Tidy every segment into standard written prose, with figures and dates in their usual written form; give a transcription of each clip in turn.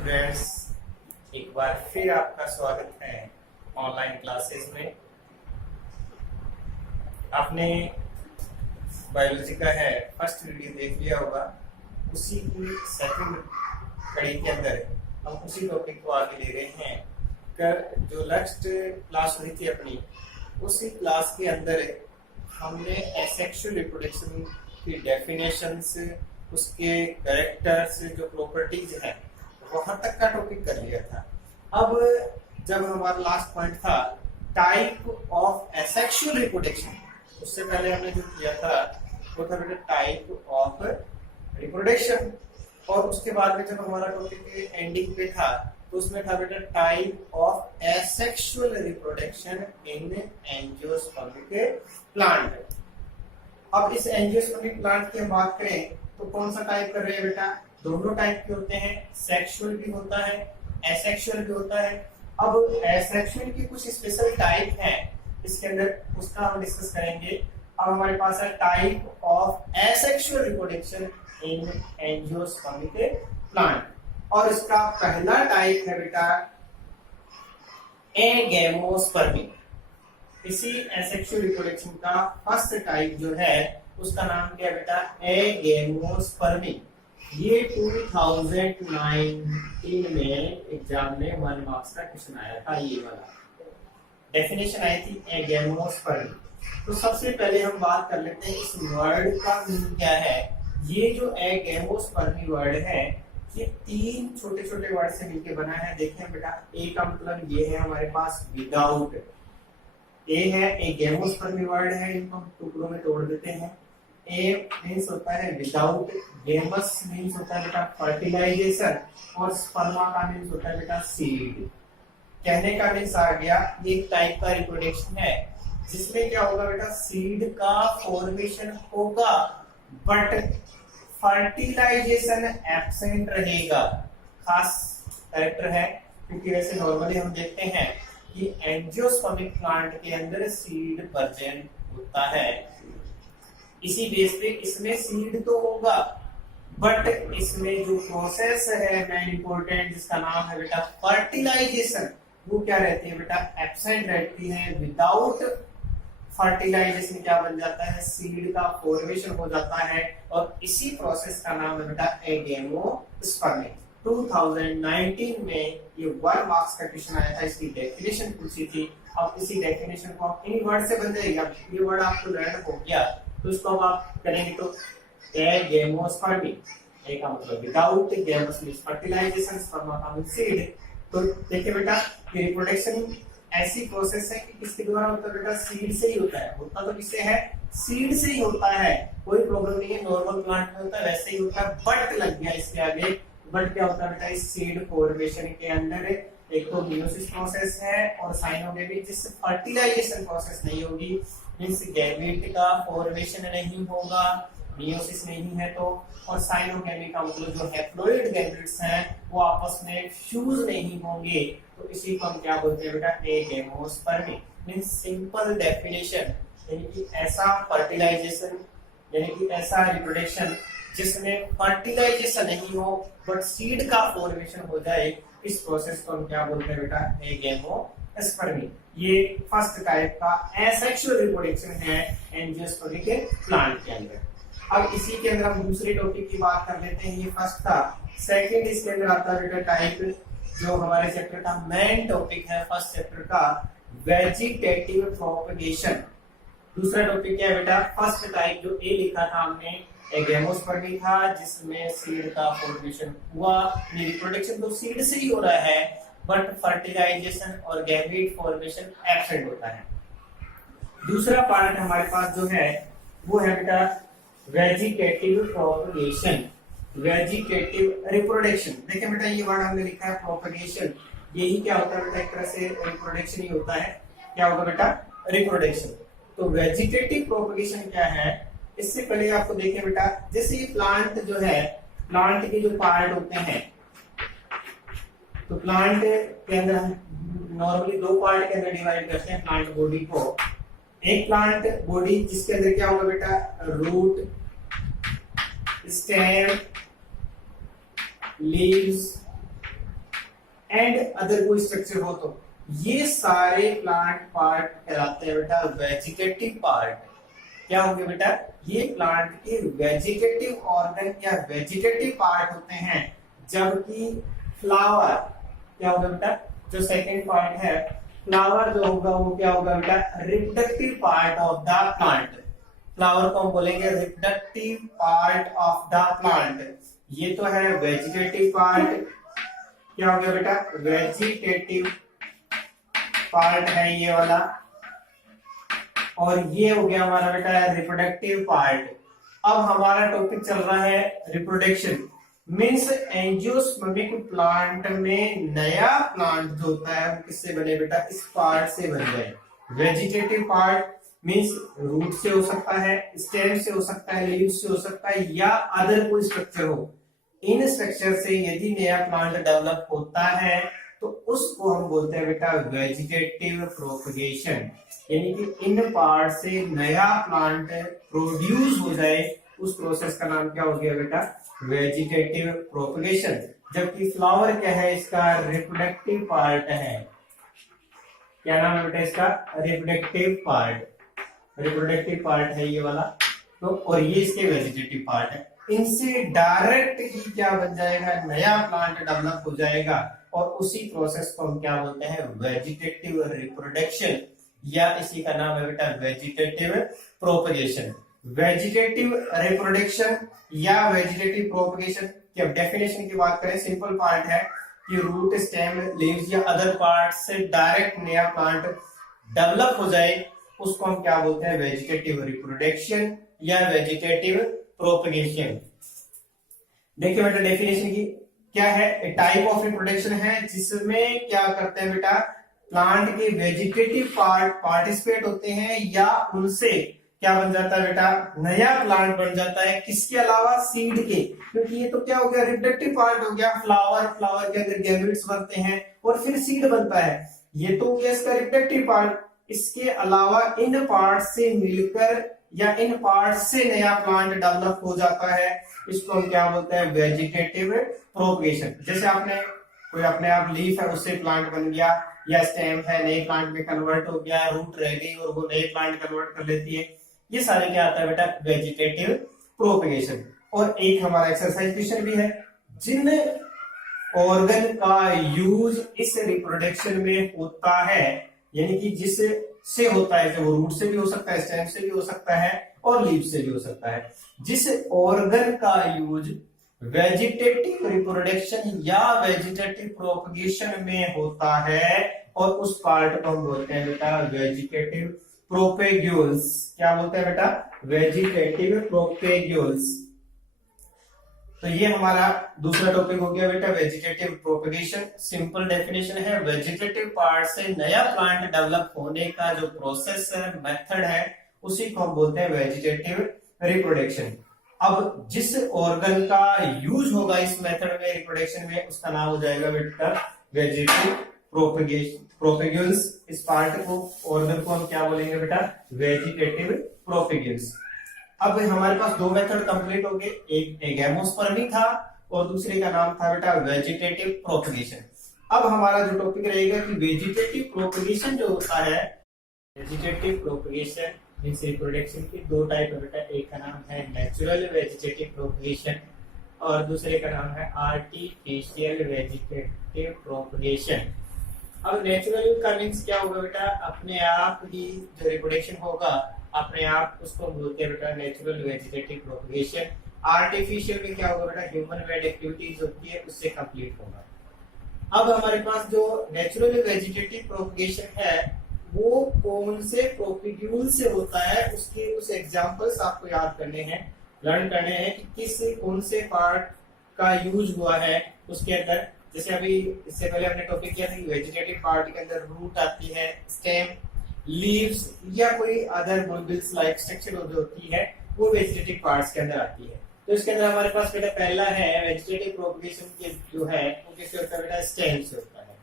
Students, एक बार फिर आपका स्वागत है ऑनलाइन क्लासेस में। आपने बायोलॉजी का है फर्स्ट वीडियो देख लिया होगा। उसी की सेकंड कड़ी के अंदर हम उसी टॉपिक को आगे ले रहे हैं। कर जो लास्ट क्लास हुई थी अपनी, उसी क्लास के अंदर हमने एसेक्सुअल रिप्रोडक्शन की डेफिनेशंस, उसके कैरेक्टर्स, जो प्रॉपर्टीज हैं, वहां तक का टॉपिक कर लिया था। अब जब हमारा लास्ट पॉइंट था टाइप ऑफ एसेक्सुअल रिप्रोडक्शन, उससे पहले हमने जो किया था वो था बेटा टाइप ऑफ रिप्रोडक्शन, और उसके बाद में जब हमारा टॉपिक एंडिंग पे था तो उसमें था बेटा type of asexual reproduction in angiospermic plant. अब इस एंजियोस्पर्मिक प्लांट की हम बात करें तो कौन सा टाइप कर रहे हैं बेटा? दोनों टाइप के होते हैं, सेक्सुअल भी होता है, एसेक्सुअल भी होता है। अब एसेक्सुअल की कुछ स्पेशल टाइप हैं इसके अंदर, उसका हम डिस्कस करेंगे। अब हमारे पास है type of asexual reproduction in angiospermic plant, और इसका पहला टाइप है बेटा एगैमोस्पर्मी। इसी एसेक्सुअल रिप्रोडक्शन का फर्स्ट टाइप जो है उसका नाम क्या है बेटा? एगैमोस्पर्मी। ये 2019 में एग्जाम में 1 मार्क्स का क्वेश्चन आया था, ये वाला डेफिनेशन आई थी एगैमोस्पर्मी। तो सबसे पहले हम बात कर लेते हैं इस वर्ड का मीनिंग क्या है। ये जो एगैमोस्पर्मी वर्ड है ये 3 छोटे छोटे वर्ड से मिलकर बना है। देखें बेटा, ए का मतलब ये है हमारे पास विदाउट, ए है एगैमोस्पर्मी वर्ड है, इनको हम टुकड़ों में तोड़ देते हैं। ए मीन्स होता है विदाउट, गेमस मीन्स होता है बेटा फर्टिलाइजेशन, और स्पर्मा का मीन्स होता है बेटा सीड। कहने का मीन्स आ गया ये एक टाइप का रिप्रोडक्शन है जिसमें क्या होगा बेटा? सीड का फॉर्मेशन होगा बट फर्टिलाइजेशन एब्सेंट रहेगा। खास कैरेक्टर है क्योंकि वैसे नॉर्मली हम देखते हैं कि एंजियोस्पर्मिक प्लांट के अंदर सीड प्रेजेंट होता है। इसी बेस पे इसमें सीड तो होगा बट इसमें जो प्रोसेस है मेन इंपॉर्टेंट, जिसका नाम है बेटा फर्टिलाइजेशन, वो क्या रहती है बेटा? एब्सेंट रहती है। विदाउट फर्टिलाइजेशन क्या बन जाता है? सीड का फॉर्मेशन हो जाता है, और इसी प्रोसेस का नाम है बेटा एगैमोस्पर्मी। 2019 में ये 1 मार्क्स का क्वेश्चन आया था, इसकी डेफिनेशन पूछी थी। अब इसी डेफिनेशन को आप इन वर्ड से बन जाएगा। ये वर्ड आपको लर्न हो गया तो इसको आप करेंगे तो एगैमोस्पर्मी, ए का मतलब without, gamos means fertilization, sperma का मींस सीड। तो देखिए बेटा, ये रिप्रोडक्शन ऐसी प्रोसेस है कि किसके द्वारा होता है बेटा? सीड से ही होता है। होता तो किससे है? सीड से ही होता है। कोई प्रॉब्लम नहीं है, नॉर्मल प्लांट में होता है वैसे ही होता है। बट लग गया इसके आगे। बट क्या होता है बेटा? इस सीड फॉर्मेशन के अंदर एक तो मियोसिस प्रोसेस है और साइनोगेमीट, जिससे फर्टिलाइजेशन प्रोसेस नहीं होगी, मींस गैमेट का फॉर्मेशन नहीं होगा, मियोसिस नहीं है तो, और साइनोगेमी का मतलब जो हैप्लॉइड गैमेट्स हैं वो आपस में फ्यूज नहीं होंगे। तो इसी को हम क्या बोलते हैं बेटा? एगैमोस्पर्मी। मींस सिंपल डेफिनेशन, यानी कि ऐसा फर्टिलाइजेशन, यानी कि ऐसा रिप्रोडक्शन जिसमें फर्टिलाइजेशन नहीं हो बट सीड का फॉर्मेशन हो जाए, इस प्रोसेस को हम क्या बोलते हैं बेटा? एगैमोस्पर्मी। ये फर्स्ट टाइप का एसेक्सुअल रिप्रोडक्शन है एंजियोस्पर्मिक प्लांट के अंदर। अब इसी के अंदर हम दूसरे टॉपिक की बात कर लेते हैं। ये फर्स्ट था। सेकंड इसके अंदर आता है बेटा टाइप, जो हमारे चैप्टर का मेन टॉपिक है, फर्स्ट चैप्टर का, वेजिटेटिव प्रोपगेशन। दूसरा टॉपिक क्या है बेटा? फर्स्ट टाइप जो ए लिखा था हमने एगैमोस्पर्मी था, जिसमें सीड का फॉर्मेशन हुआ। रिप्रोडक्शन तो सीड से ही हो रहा है बट फर्टिलाइजेशन और गैमेट फॉर्मेशन एब्सेंट होता है। दूसरा पार्ट हमारे पास जो है वो है बेटा वेजिटेटिव प्रोपगेशन, वेजिटेटिव रिप्रोडक्शन। देखिए बेटा, ये वर्ड हमने लिखा है प्रोपगेशन, यही क्या होता है बेटा? एक तरह से रिप्रोडक्शन ही होता है। क्या होगा बेटा? रिप्रोडक्शन। तो वेजिटेटिव प्रोपगेशन क्या है? इससे पहले आपको देखिए बेटा, जैसे ये प्लांट जो है, प्लांट के जो पार्ट होते हैं, तो प्लांट के अंदर हम नॉर्मली 2 पार्ट के अंदर डिवाइड करते हैं प्लांट बॉडी को। एक प्लांट बॉडी जिसके अंदर क्या होगा बेटा? Root, stem, leaves, and other कोई स्ट्रक्चर हो तो ये सारे प्लांट पार्ट कहलाते हैं बेटा वेजिटेटिव पार्ट। क्या होंगे बेटा, ये प्लांट के वेजिटेटिव ऑर्गन या वेजिटेटिव पार्ट होते हैं। जबकि फ्लावर क्या होगा बेटा, जो सेकंड पार्ट है फ्लावर जो होगा वो क्या होगा बेटा, reproductive part of the plant. Flower को हम बोलेंगे reproductive part of the plant. ये तो है वेजिटेटिव पार्ट, क्या हो गया बेटा, वेजिटेटिव पार्ट है ये वाला, और ये हो गया हमारा बेटा रिप्रोडक्टिव पार्ट। अब हमारा टॉपिक चल रहा है रिप्रोडक्शन, मीन्स एंजियोस्पर्मिक प्लांट में नया प्लांट जो होता है वो किससे बने बेटा, इस पार्ट से बन जाए। वेजिटेटिव पार्ट मीन्स रूट से हो सकता है, स्टेम से हो सकता है, लीव्स से हो सकता है, या अदर कोई स्ट्रक्चर हो। इन स्ट्रक्चर से यदि नया प्लांट डेवलप होता है तो उसको हम बोलते हैं बेटा वेजिटेटिव प्रोपगेशन। यानी कि इन पार्ट से नया प्लांट प्रोड्यूस हो जाए, उस प्रोसेस का नाम क्या हो गया बेटा, वेजिटेटिव प्रोपगेशन। जबकि फ्लावर क्या है, इसका रिप्रोडक्टिव पार्ट है। क्या नाम है बेटा इसका, रिप्रोडक्टिव पार्ट। रिप्रोडक्टिव पार्ट है ये वाला, तो और ये इसके वेजिटेटिव पार्ट है। इनसे डायरेक्ट ही क्या बन जाएगा, नया प्लांट डेवलप हो जाएगा, और उसी प्रोसेस को हम क्या बोलते हैं, वेजिटेटिव रिप्रोडक्शन, या इसी का नाम है बेटा वेजिटेटिव प्रोपगेशन। वेजिटेटिव रिप्रोडक्शन या वेजिटेटिव प्रोपगेशन की अब डेफिनेशन की बात करें, सिंपल पार्ट है कि रूट, स्टेम, लीव्स या अदर पार्ट से डायरेक्ट नया प्लांट डेवलप हो जाए, उसको हम क्या बोलते हैं, वेजिटेटिव रिप्रोडक्शन या वेजिटेटिव प्रोपगेशन। देखिए बेटा डेफिनेशन की क्या है, टाइप ऑफ रिप्रोडक्शन है जिसमें क्या करते हैं बेटा, प्लांट के वेजिटेटिव पार्ट पार्टिसिपेट होते हैं या उनसे क्या बन जाता है बेटा, नया प्लांट बन जाता है। किसके अलावा, सीड के, क्योंकि ये तो क्या हो गया, रिप्रोडक्टिव पार्ट हो गया। फ्लावर, फ्लावर के अंदर गैमेट्स बनते हैं और फिर सीड बनता है, ये तो हो गया इसका रिप्रोडक्टिव पार्ट। इसके अलावा इन पार्ट से मिलकर या इन पार्ट से नया प्लांट डेवलप हो जाता है, इसको हम क्या बोलते हैं, वेजिटेटिव प्रोपगेशन। जैसे आपने कोई अपने आप लीफ है उससे प्लांट बन गया, या स्टेम है नए प्लांट में कन्वर्ट हो गया, रूट रह गई और वो नए प्लांट कन्वर्ट कर लेती है, ये सारे क्या आता है बेटा, वेजिटेटिव प्रोपगेशन। और एक हमारा एक्सरसाइज क्वेश्चन भी है, जिन ऑर्गन का यूज इस रिप्रोडक्शन में होता है, यानी कि जिस से होता है, जो वो रूट से भी हो सकता है, स्टेम से भी हो सकता है और लीफ से भी हो सकता है, जिस ऑर्गन का यूज वेजिटेटिव रिप्रोडक्शन या वेजिटेटिव प्रोपगेशन में होता है, और उस पार्ट को हम बोलते हैं बेटा वेजिटेटिव प्रोपेग्यूल्स। क्या बोलते हैं बेटा, वेजिटेटिव प्रोपेग्यूल्स। तो ये हमारा दूसरा टॉपिक हो गया बेटा वेजिटेटिव प्रोपगेशन। सिंपल डेफिनेशन है, वेजिटेटिव पार्ट से नया प्लांट डेवलप होने का जो प्रोसेस है, मेथड है, उसी को हम बोलते हैं वेजिटेटिव रिप्रोडक्शन। अब जिस ऑर्गन का यूज होगा इस मेथड में, रिप्रोडक्शन में, उसका नाम हो जाएगा बेटा वेजिटेटिव प्रोपगेशन प्रोपेग्यूल्स। इस पार्ट को, ऑर्गन को हम क्या बोलेंगे बेटा, वेजिटेटिव प्रोपेग्यूल्स। अब हमारे पास दो मेथड कंप्लीट हो गए, एक एगेमोस्पर्मी था और दूसरे का नाम था बेटा वेजिटेटिव प्रोपगेशन। अब हमारा जो टॉपिक रहेगा कि वेजिटेटिव प्रोपगेशन जो होता है, वेजिटेटिव प्रोपगेशन मींस रिप्रोडक्शन की दो टाइप है बेटा, एक का नाम है नेचुरल वेजिटेटिव प्रोपगेशन और दूसरे का नाम है आर्टिफिशियल वेजिटेटिव प्रोपगेशन। अब नेचुरल का मींस क्या होगा बेटा, अपने आप ही जो रिप्रोडक्शन होगा अपने आप, उसको बोलते हैं बेटा नेचुरल वेजिटेटिव प्रोपगेशन। आर्टिफिशियल में क्या होगा बेटा, ह्यूमन मेड एक्टिविटीज होती है उससे कंप्लीट होगा। अब हमारे पास जो नेचुरल वेजिटेटिव प्रोपगेशन है वो कौन से प्रोपीड्यूल से होता है, उसके कुछ एग्जांपल्स आपको याद करने हैं, लर्न करने हैं कि किस कौन से पार्ट का यूज हुआ है उसके अंदर। जैसे अभी इससे पहले हमने टॉपिक किया था कि वेजिटेटिव पार्ट के अंदर रूट आती है, स्टेम, लीव्स या कोई अदर बुल्बिल्स लाइक स्ट्रक्चर जो होती है वो वेजिटेटिव पार्ट्स के अंदर आती है। तो इसके अंदर हमारे पास बेटा पहला है वेजिटेटिव प्रोपगेशन के जो है वो किससे होता है बेटा, स्टेम से होता है।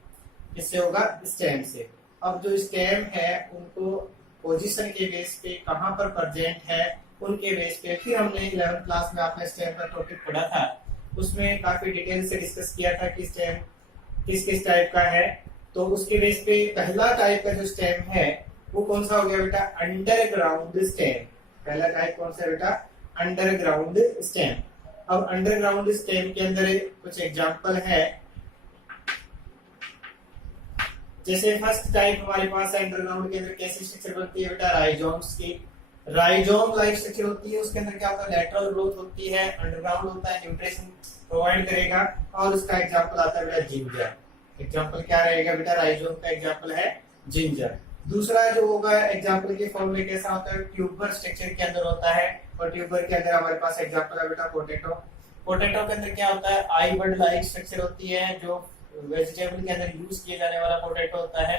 किससे होगा, स्टेम से। अब जो स्टेम है उनको पोजीशन के बेस पे कहां पर प्रेजेंट है उनके बेस पे, फिर हमने 11th क्लास में आपने स्टेम का टॉपिक पढ़ा था, उसमें काफी डिटेल से डिस्कस किया था कि स्टेम किस किस टाइप का है, तो उसके बेस पे पहला टाइप का जो स्टेम है वो कौन सा हो गया बेटा, अंडरग्राउंड स्टेम। पहला टाइप कौन सा है बेटा, अंडरग्राउंड स्टेम। अब अंडरग्राउंड स्टेम के अंदर कुछ एग्जांपल है, जैसे फर्स्ट टाइप हमारे पास है अंडरग्राउंड के अंदर कैसी स्ट्रक्चर बनती है बेटा, राइजोम्स की। राइजोम लाइक स्ट्रक्चर होती है, उसके अंदर क्या होता है, लेटरल ग्रोथ होती है, अंडरग्राउंड होता है, न्यूट्रिशन प्रोवाइड करेगा, और उसका एग्जांपल आता है बेटा जिंजर। एग्जांपल क्या रहेगा बेटा, राइजोम का एग्जांपल है जिंजर। दूसरा जो होगा एग्जांपल के फॉर्म में कैसा होता है, ट्यूबर स्ट्रक्चर के अंदर होता है, और ट्यूबर के अंदर हमारे पास एग्जांपल है बेटा पोटैटो। पोटैटो के अंदर क्या होता है, आई बर्ड लाइक स्ट्रक्चर होती है, जो वेजिटेबल के अंदर यूज किया जाने वाला पोटैटो होता है,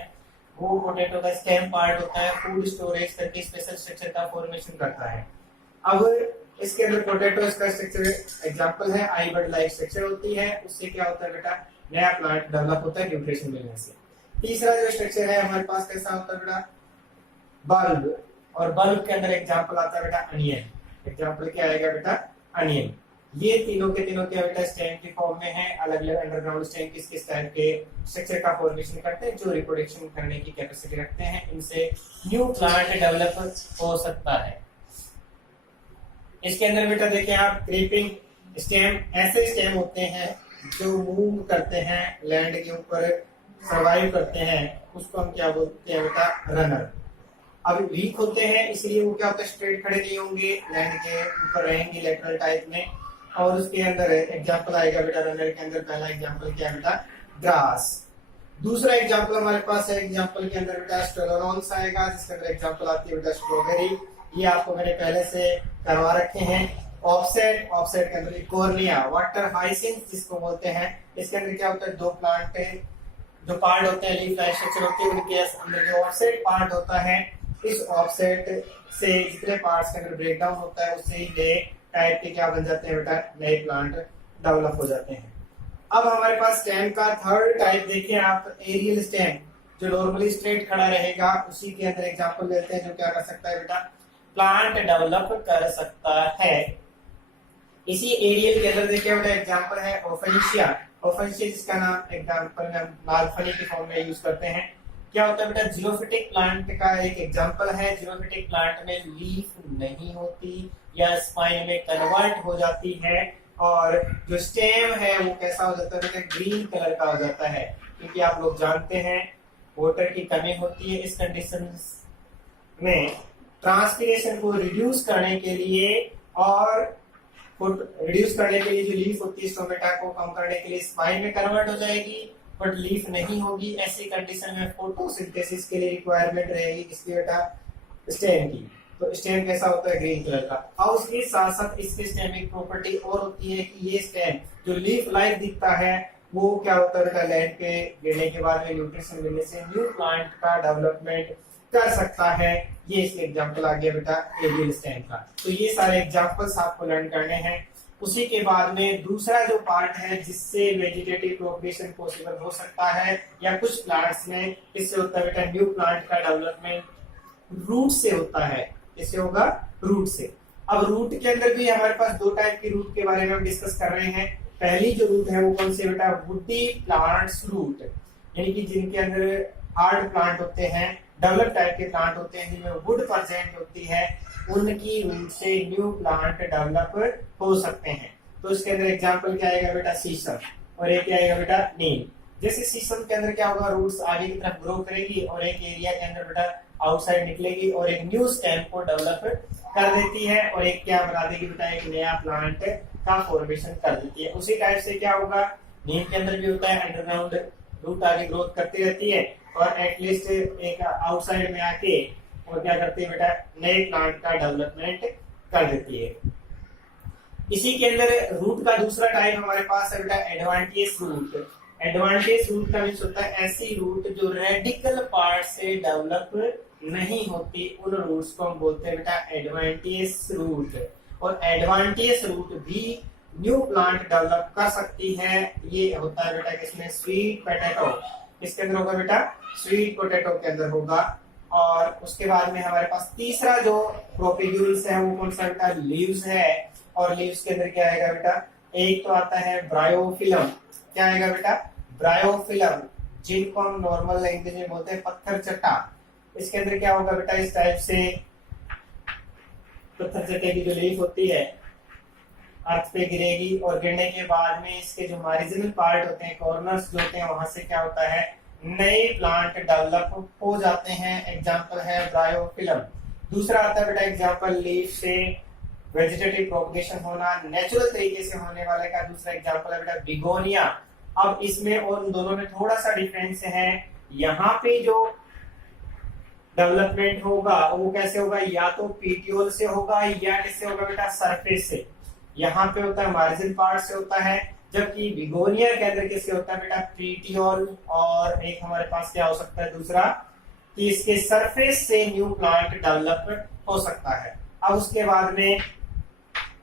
वो पोटैटो का स्टेम पार्ट होता है, फूड स्टोरेज करके स्पेशल स्ट्रक्चर का फॉर्मेशन करता है। अब इसके अंदर पोटैटो इसका स्ट्रक्चर एग्जांपल है, आई बर्ड लाइक स्ट्रक्चर होती है, उससे क्या होता है बेटा, नया प्लांट डेवलप होता है न्यूट्रिशन मिलने से। तीसरा जो स्ट्रक्चर है हमारे पास कैसा होता है बेटा, बल्ब, और बल्ब के अंदर एग्जांपल आता है बेटा अनियन। एग्जांपल क्या आएगा बेटा, अनियन। ये तीनों के तीनों क्या बेटा स्टेम के फॉर्म में है। अलग अलग अंडरग्राउंड स्टेम किस किस टाइप के स्ट्रक्चर का फॉर्मेशन करते हैं, जो रिप्रोडक्शन करने की कैपेसिटी रखते हैं, इनसे न्यू प्लांट डेवलप हो सकता है। इसके अंदर बेटा देखिए आप, क्रीपिंग स्टेम, ऐसे स्टेम होते हैं जो मूव करते हैं लैंड के ऊपर, सर्वाइव करते हैं, उसको हम क्या बोलते हैं बेटा, रनर। अब वीक होते हैं इसलिए वो क्या होता है, स्ट्रेट खड़े नहीं होंगे, लैंड के ऊपर रहेंगे लेटरल टाइप में, और उसके अंदर एग्जांपल आएगा बेटा रनर के अंदर। पहला एग्जांपल क्या है बेटा, ग्रास। दूसरा एग्जांपल हमारे पास है, एग्जांपल के अंदर बेटा स्टेरोडोन्स आएगा, जिसके अंदर एग्जांपल आती है बेटा स्ट्रॉबेरी। ये आपको मैंने पहले से करवा रखे हैं। ऑफसेट, ऑफसेट के अंदर कॉर्निया, वाटर हाइसिंथ जिसको बोलते हैं, इसके अंदर क्या होता है, दो प्लांट जो पार्ट होते हैं, लीफ लाइक स्ट्रक्चर होती है, उनके अंदर जो ऑफसेट पार्ट होता है, इस ऑफसेट से जितने पार्ट्स के अंदर ब्रेकडाउन होता है, उससे ही नए टाइप के क्या बन जाते हैं बेटा, नए प्लांट डेवलप हो जाते हैं। अब हमारे पास स्टेम का थर्ड टाइप देखिए आप, एरियल स्टेम, जो नॉर्मली स्ट्रेट खड़ा रहेगा, उसी के अंदर एग्जांपल लेते हैं, जो क्या कर सकता है बेटा, प्लांट डेवलप कर सकता है। इसी एरियल के अंदर देखिए बेटा एग्जांपल है ओफेंशिया। ओफेंशिया जिसका नाम एग्जांपल में हम मालफनी के फॉर्म में यूज करते हैं। क्या होता है बेटा, जीरोफिटिक प्लांट का एक एग्जांपल है। जीरोफिटिक प्लांट में लीफ नहीं होती या स्पाइन में कन्वर्ट हो जाती है, और जो स्टेम है वो कैसा हो जाता है बेटा, ग्रीन कलर का हो जाता है, क्योंकि आप लोग जानते हैं वाटर की कमी होती है। इस कंडीशन में ट्रांसपीरेशन को रिड्यूस करने के लिए, और रिड्यूस करने के लिए जो लीफ होती है स्टोमेटा को कम करने के लिए स्पाइन में कन्वर्ट हो जाएगी, बट लीफ नहीं होगी। ऐसी कंडीशन में फोटोसिंथेसिस के लिए रिक्वायरमेंट रहेगी किसकी बेटा, स्टेम की। तो स्टेम कैसा होता है, ग्रीन कलर का। और उसके साथ साथ इसके स्टेम एक प्रॉपर्टी और होती है कि ये स्टेम जो लीफ लाइक दिखता है, वो क्या होता है बेटा, लैंड पे गिरने के बाद में न्यूट्रिशन मिलने से न्यू प्लांट का डेवलपमेंट कर सकता है। ये इसके एग्जांपल आ गया बेटा एरियल स्टेम का। तो ये सारे एग्जांपल्स आपको लर्न करने हैं। उसी के बाद में दूसरा जो पार्ट है जिससे वेजिटेटिव प्रोपगेशन पॉसिबल हो सकता है, या कुछ प्लांट्स में इससे होता है बेटा, न्यू प्लांट का डेवलपमेंट रूट से होता है। इससे होगा रूट से। अब रूट के अंदर भी हमारे पास दो टाइप की रूट के बारे में हम डिस्कस कर रहे हैं। पहली जो रूट है वो कौन सी बेटा, वुडी प्लांट्स रूट, यानी कि जिनके अंदर हार्ड प्लांट होते हैं, डेवलप टाइप के प्लांट होते हैं, जिनमें वुड प्रेजेंट होती है, उनकी रूट से न्यू प्लांट डेवलप हो सकते हैं। तो इसके अंदर एग्जांपल क्या आएगा बेटा, शीशम, और एक क्या आएगा बेटा, नीम। जैसे शीशम के अंदर क्या होगा, रूट्स आगे की तरफ ग्रो करेगी, और एक एरिया के अंदर बेटा आउटसाइड निकलेगी, और एक न्यू स्टेम को डेवलप कर देती है, और एक क्या बना देगी बेटा, एक नया प्लांट का फॉर्मेशन कर देती है। उसी टाइप से क्या होगा, नीम के अंदर भी होता है, अंडरग्राउंड रूट आगे ग्रोथ करती रहती है, और एटलीस्ट एक आउटसाइड में आके और क्या करती है बेटा, नए प्लांट का डेवलपमेंट कर देती है। इसी के अंदर रूट का दूसरा टाइप हमारे पास है बेटा, एडवांटेज रूट। एडवांटेज रूट का मींस होता है ऐसी रूट जो रेडिकल पार्ट से डेवलप नहीं होती, उन रूट्स को हम बोलते हैं बेटा एडवांटेज रूट। और एडवांटेज रूट भी न्यू प्लांट डेवलप कर सकती है। ये होता है बेटा किसमें, स्वीट पोटैटो। इसके अंदर होगा बेटा, स्वीट पोटैटो के अंदर होगा। और उसके बाद में हमारे पास तीसरा जो प्रोपेग्यूल्स है वो कौन सा बेटा, लीव्स है। और लीव्स के अंदर क्या आएगा बेटा, एक तो आता है ब्रायोफिलम। क्या आएगा बेटा, ब्रायोफिलम, जिनको हम नॉर्मल लैंग्वेज में बोलते हैं पत्थर चट्टा। इसके अंदर क्या होगा बेटा, इस टाइप से पत्थर चट्टे की जो लीफ होती है अर्थ पे गिरेगी और गिरने के बाद में इसके जो मार्जिनल पार्ट होते हैं, कॉर्नर्स जो होते हैं, वहां से क्या होता है, नए प्लांट डेवलप हो जाते हैं। एग्जांपल है ब्रायोफिलम। दूसरा आता है बेटा एग्जांपल लीफ से वेजिटेटिव प्रोपगेशन होना, नेचुरल तरीके से होने वाले का दूसरा एग्जांपल है बेटा बिगोनिया। अब इसमें और उन दोनों में थोड़ा सा डिफरेंस है। यहाँ पे जो डेवलपमेंट होगा वो कैसे होगा, या तो पीटियोल से होगा या किससे होगा बेटा, सरफेस से। यहाँ पे होता है मार्जिन पार्ट से होता है, जबकि बिगोनिया के अंदर किससे होता है बेटा, पीटियोल। और एक हमारे पास क्या हो सकता है दूसरा, कि इसके सरफेस से न्यू प्लांट डेवलप हो सकता है। अब उसके बाद में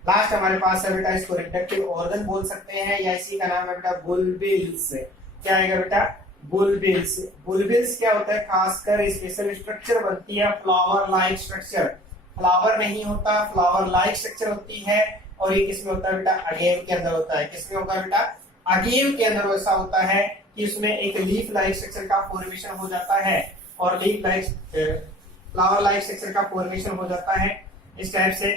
लास्ट हमारे पास है बेटा, इसको रिप्रोडक्टिव ऑर्गन बोल सकते हैं, या इसी का नाम है बेटा बुलबिल्स। क्या आएगा बेटा, बुलबिल्स। बुलबिल्स क्या होता है, खासकर स्पेशल स्ट्रक्चर बनती है, फ्लावर लाइक स्ट्रक्चर। फ्लावर नहीं होता, फ्लावर लाइक स्ट्रक्चर होती है। और ये किसमें होता है बेटा, अगेव के अंदर होता है। किसमें होगा बेटा, अगेव के अंदर ऐसा होता है कि उसमें एक लीफ लाइक स्ट्रक्चर का फॉर्मेशन हो जाता है, और leaf like flower like structure का फॉर्मेशन हो जाता है इस टाइप से।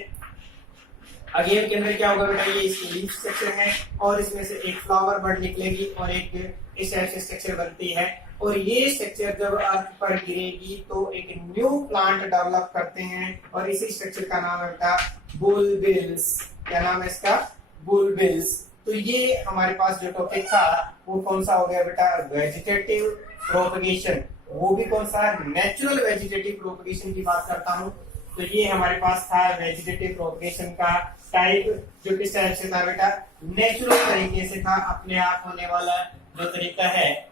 अगेव के अंदर क्या होगा बेटा, ये इसकी लीफ स्ट्रक्चर है और इसमें से एक फ्लावर बर्ड निकलेगी और एक इस टाइप से स्ट्रक्चर बनती है। और ये स्ट्रक्चर जब अर्थ पर गिरेगी तो एक न्यू प्लांट डेवलप करते हैं, और इसी स्ट्रक्चर का नाम है बेटा बुलबिल्स। क्या नाम है इसका, बुलबिल्स। तो ये हमारे पास जो टॉपिक था वो कौन सा हो गया बेटा, वेजिटेटिव प्रोपगेशन। वो भी कौन सा, नेचुरल वेजिटेटिव प्रोपगेशन की बात करता हूँ। तो ये हमारे पास था वेजिटेटिव प्रोपगेशन का टाइप, जो किस टाइप से था बेटा, नेचुरल तरीके से था, अपने आप होने वाला जो तरीका है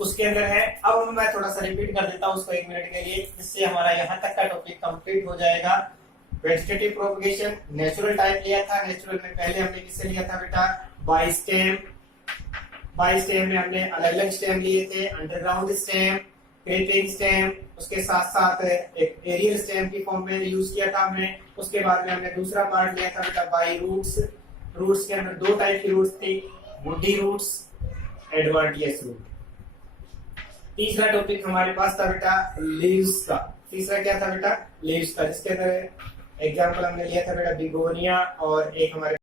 उसके अंदर है। अब मैं थोड़ा सा रिपीट कर देता हूँ उसको 1 मिनट के लिए, जिससे हमारा यहाँ तक का टॉपिक कंप्लीट हो जाएगा। वेजिटेटिव प्रोपगेशन नेचुरल टाइप लिया था। नेचुरल में पहले हमने किससे लिया था बेटा, बाय स्टेम। बाय स्टेम में हमने अलग अलग स्टेम लिए थे, अंडरग्राउंड स्टेम, क्रीपिंग स्टेम, उसके साथ साथ एक एरियल स्टेम की फॉर्म में यूज किया था हमने। उसके बाद में हमने दूसरा पार्ट लिया था बेटा बाय रूट्स। रूट्स के अंदर 2 टाइप की रूट्स थी, वुडी रूट्स, एडवांटियस रूट। तीसरा टॉपिक हमारे पास था बेटा लीव्स का। तीसरा क्या था बेटा, लीव्स का, जिसके अंदर एग्जांपल हमने लिया था बेटा बिगोनिया, और एक हमारे